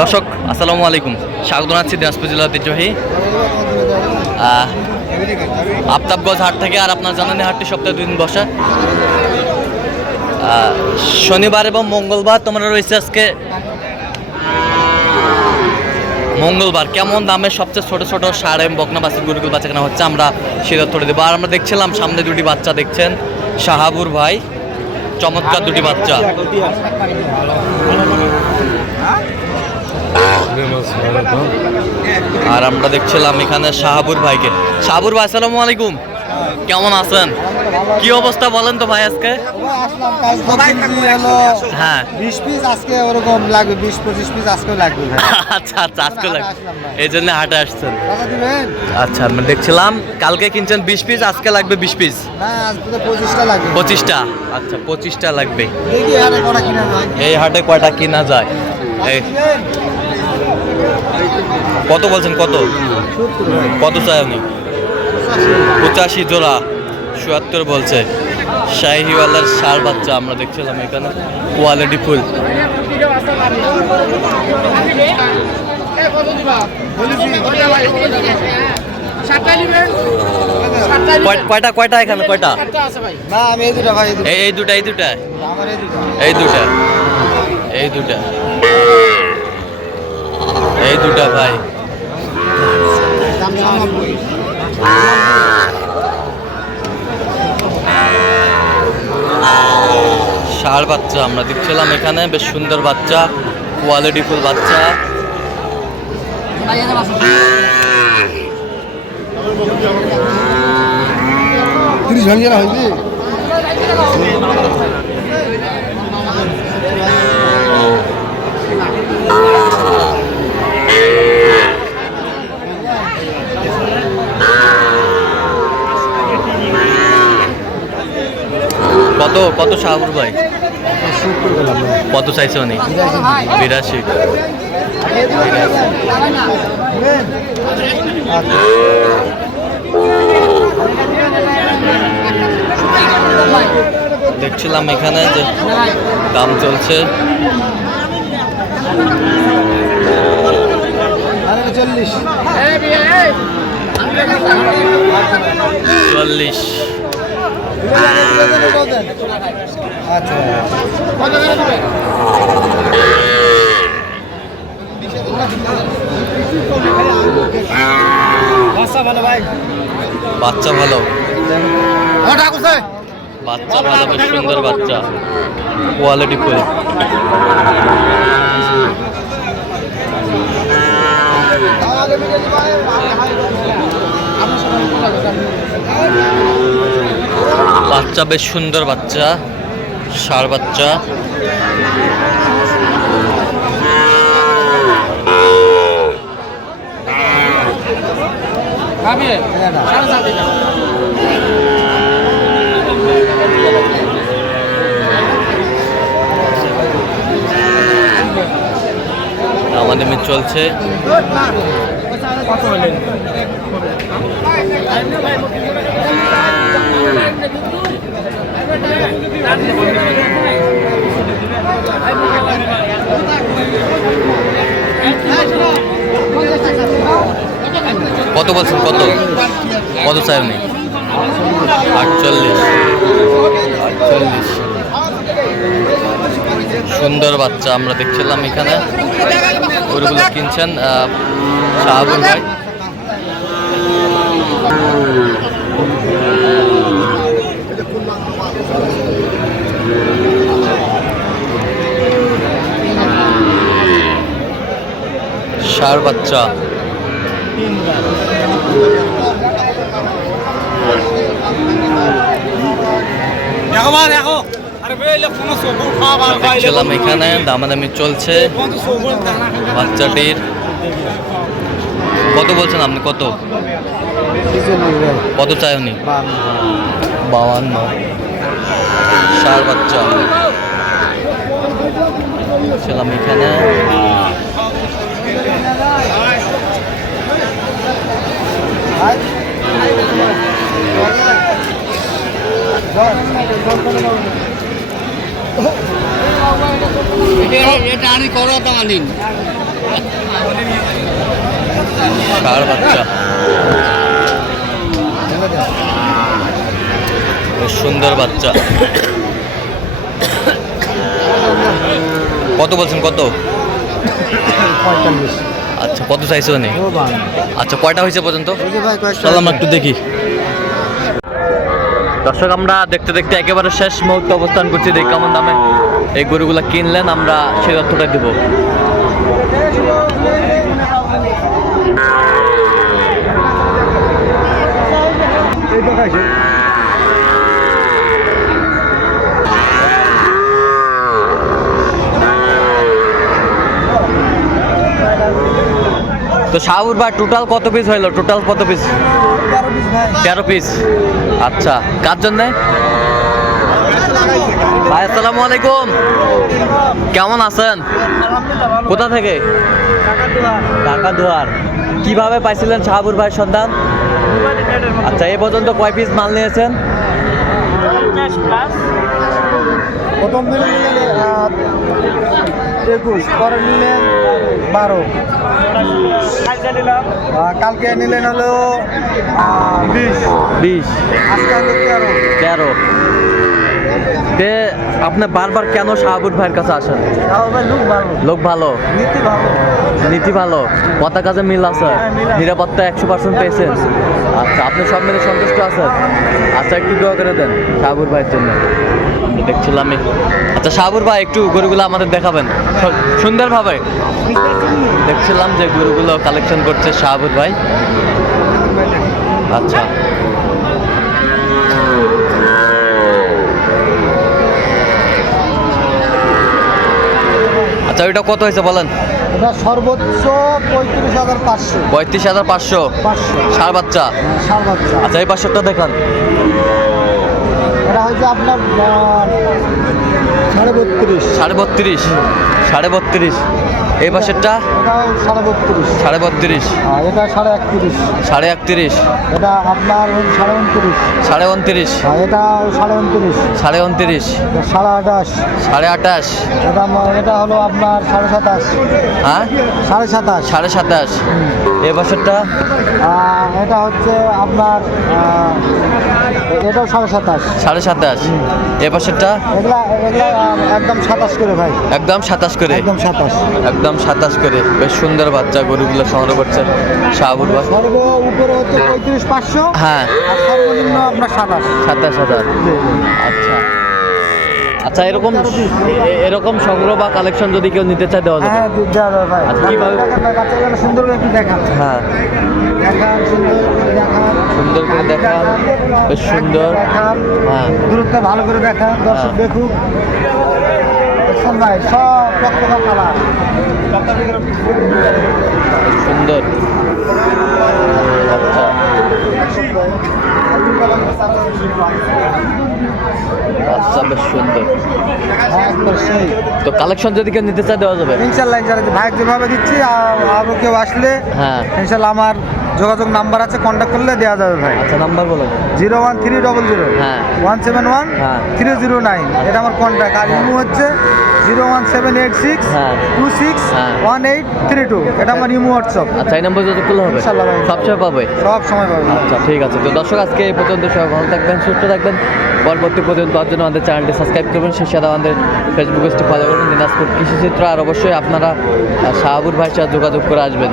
দর্শক, আসসালামু আলাইকুম। স্বাগত জানাচ্ছি দিনাজপুর জেলা ঐতিহ্যবাহী আফতাবগঞ্জ হাট থেকে আর আপনার জানানি হাটটি সপ্তাহে দুই দিন বসে। শনিবার এবং মঙ্গলবার তোমরা রয়েছে আজকে। মঙ্গলবার কেমন দামে সবচেয়ে ছোট ছোট সাড়ে বকনা বাচ্চা গরুগুলো বাচ্চা কেনা হচ্ছে আমরা সেটা ধরে দেবো। আর আমরা দেখছিলাম সামনে দুটি বাচ্চা দেখছেন, শাহাবুর ভাই, চমৎকার দুটি বাচ্চা। আর আমরা দেখছিলাম এখানে শাহাবুর ভাইকে। শাহাবুর ভাই আসসালামু আলাইকুম। কেমন আছেন? কি অবস্থা বলেন তো ভাই আজকে? হ্যাঁ। বিশ পিস আজকে ওরকম লাগবে বিশ পঁচিশ পিস আজকেও লাগবে আচ্ছা আচ্ছা আজকে এই জন্য হাটে আসছেন। আচ্ছা আমরা দেখছিলাম কালকে কিনছেন বিশ পিস আজকে লাগবে বিশ পিস। পঁচিশটা। লাগবে। পঁচিশটা আচ্ছা পঁচিশটা লাগবে এই হাটে কয়টা কিনা যায়? কত বলছেন কত? কত চাই আপনি? পঁচাশি জোড়া চুয়াত্তর বলছে। শাহিওয়ালার সার বাচ্চা আমরা দেখছিলাম এখানে। Quality full. কয়- কয়টা কয়টা এখানে কয়টা? এই দুটা এই দুটা। এই এই দুটা। এই দুটা। এই দুটা। এই দুটা ভাই। ষাঁড় বাচ্চা, আমরা দেখছিলাম এখানে, বেশ সুন্দর বাচ্চা কোয়ালিটি ফুল বাচ্চা। তিরিশ হয়েছে? কত শাহপুর ভাই? কত চাইছে উনি? বিরাশি। দেখছিলাম এখানে যে দাম চলছে। চল্লিশ চল্লিশ। আচ্ছা বাচ্চা ভালো ভাই বাচ্চা ভালো বাচ্চা ভালো বেশ সুন্দর বাচ্চা কোয়ালিটি ফুল বাচ্চা বেশ সুন্দর বাচ্চা ষাঁড় বাচ্চা। আমাদের মেয়ে চলছে। কত বলছেন? কত? কত চাই উনি আটচল্লিশ। আটচল্লিশ। সুন্দর বাচ্চা আমরা দেখছিলাম এখানে। গরুগুলো কিনছেন শাহাবুর ভাই। ষাঁড় বাচ্চা। দেখছিলাম এখানে দামাদামি চলছে। বাচ্চাটির। কত বলছেন আপনি? কত? কত চাই উনি বাউান্ন ষাঁড় বাচ্চা। ছিলাম এখানে। এটা আমি করো বাচ্চা সুন্দর বাচ্চা। কত বলছেন কত? পঁয়তাল্লিশ। আচ্ছা কত চাইছো নি ও বাং আচ্ছা কয়টা হয়েছে পর্যন্ত? এই যে ভাই কয়েকটা চল আমরা একটু দেখি। দর্শক আমরা দেখতে দেখতে একেবারে শেষ মুহূর্তে অবস্থান করছি। দেখি কেমন দামে এই গরুগুলা কিনলেন আমরা সেই তথ্যটা দিব। এই তো খাইছো তো শাহুর ভাই টোটাল কত পিস হইল? টোটাল কত পিস তেরো পিস আচ্ছা কার জন্যে? ভাই আসসালামু আলাইকুম। কেমন আছেন? কোথা থেকে? ঢাকা দুয়ার। কীভাবে পাইছিলেন শাহাবুর ভাই সন্ধান? আচ্ছা এ পর্যন্ত কয় পিস মাল নিয়েছেন? প্রথম একুশ পরে নিলেন বারো। কালকে নিলেন হলো বিশ। বিশ। আজকে হলো তেরো। তেরো। তে আপনি বারবার কেন শাহাবুর ভাইয়ের কাছে আসেন? লোক ভালো। লোক ভালো। নীতি ভালো। নীতি ভালো কথা কাজে মিল আছে হ্যাঁ, মিল আছে। নিরাপত্তা একশো পার্সেন্ট পেয়েছেন। আচ্ছা আপনি সব মিলে সন্তুষ্ট আছেন? আচ্ছা একটু দোয়া করে দেন শাহাবুর ভাইয়ের জন্য। দেখছিলাম আচ্ছা শাহাবুর ভাই একটু গরুগুলো আমাদের দেখাবেন। সুন্দরভাবে। দেখছিলাম যে গরুগুলো কালেকশন করছে শাহাবুর ভাই। আচ্ছা। আচ্ছা ওইটা কত হয়েছে বলেন? এটা সর্বোচ্চ পঁয়ত্রিশ হাজার পাঁচশো। পঁয়ত্রিশ হাজার পাঁচশো? পাঁচশো। ষাড় বাচ্চা? সার বাচ্চা। আচ্ছা এই পাঁচশোটা দেখান। এটা হচ্ছে আপনার সাড়ে বত্রিশ। সাড়ে বত্রিশ। সাড়ে বত্রিশ। এই পাশেরটা? সাড়ে বত্রিশ। সাড়ে বত্রিশ আর এটা সাড়ে একত্রিশ। সাড়ে একত্রিশ। এটা আপনার সাড়ে উনত্রিশ। সাড়ে উনত্রিশ। আর এটা সাড়ে উনত্রিশ। সাড়ে উনত্রিশ। সাড়ে আঠাশ। সাড়ে আঠাশ। এটা এটা হলো আপনার সাড়ে সাতাশ। হ্যাঁ? সাড়ে সাতাশ। সাড়ে সাতাশ। এই পাশেরটা? এটা হচ্ছে আপনার এটাও সাড়ে সাতাশ। সাড়ে সাতাশ। পাশেরটা? এগুলা এগুলা একদম সাতাশ করে ভাই। একদম সাতাশ করে। একদম সাতাশ। একদম সাতাশ করে। বেশ সুন্দর বাচ্চা গরুগুলো সংগ্রহ করছেন শাহাবুর ভাই হ্যাঁ। সাতাশ। সাতাশ হাজার। আচ্ছা। আচ্ছা এরকম এরকম সংগ্রহ বা কালেকশন যদি কেউ নিতে চায় দেওয়া যাবে। হ্যাঁ দেওয়া যাবে ভাই। কীভাবে? বাচ্চাগুলো সুন্দর করে দেখান। হ্যাঁ। দেখান সুন্দর করে দেখান। সুন্দর করে দেখান বেশ সুন্দর। দেখান। হ্যাঁ। দূরত্ব ভালো করে দেখান দর্শক হ্যাঁ। দেখুক। ভাই সব কালার সুন্দর। আচ্ছা বেশ সুন্দর। তো কালেকশন যদি কেউ নিতে চায় দেওয়া যাবে। ইনশাল্লাহ ইনশাল্লাহ ভাই যেভাবে দিচ্ছি আর আরও কেউ আসলে হ্যাঁ। ইনশাল্লাহ আমার যোগাযোগ নাম্বার আছে কন্ট্যাক্ট করলে দেওয়া যাবে ভাই। আচ্ছা নাম্বার বলো। Zero one three double zero. হ্যাঁ। ওয়ান সেভেন ওয়ান হ্যাঁ। Three zero nine. এটা আমার কন্ট্যাক্ট আর ইমো হচ্ছে zero one seven eight six হ্যাঁ। Two six. One eight three two. এটা আমার ইমো হোয়াটসঅ্যাপ। আচ্ছা এই নাম্বার যদি খুলে হবে ভাই। সবসময় পাবে? সব সময় পাবে। আচ্ছা ঠিক আছে। তো দর্শক আজকে এই পর্যন্ত সবাই ভালো থাকবেন সুস্থ থাকবেন। পরবর্তী পর্যন্ত তার জন্য আমাদের চ্যানেলটি সাবস্ক্রাইব করবেন সেই সাথে আমাদের ফেসবুক পেজটি ফলো করবেন দিনাজপুর কৃষি চিত্র আর অবশ্যই আপনারা শাহাবুর ভাইয়ের সাথে যোগাযোগ করে আসবেন।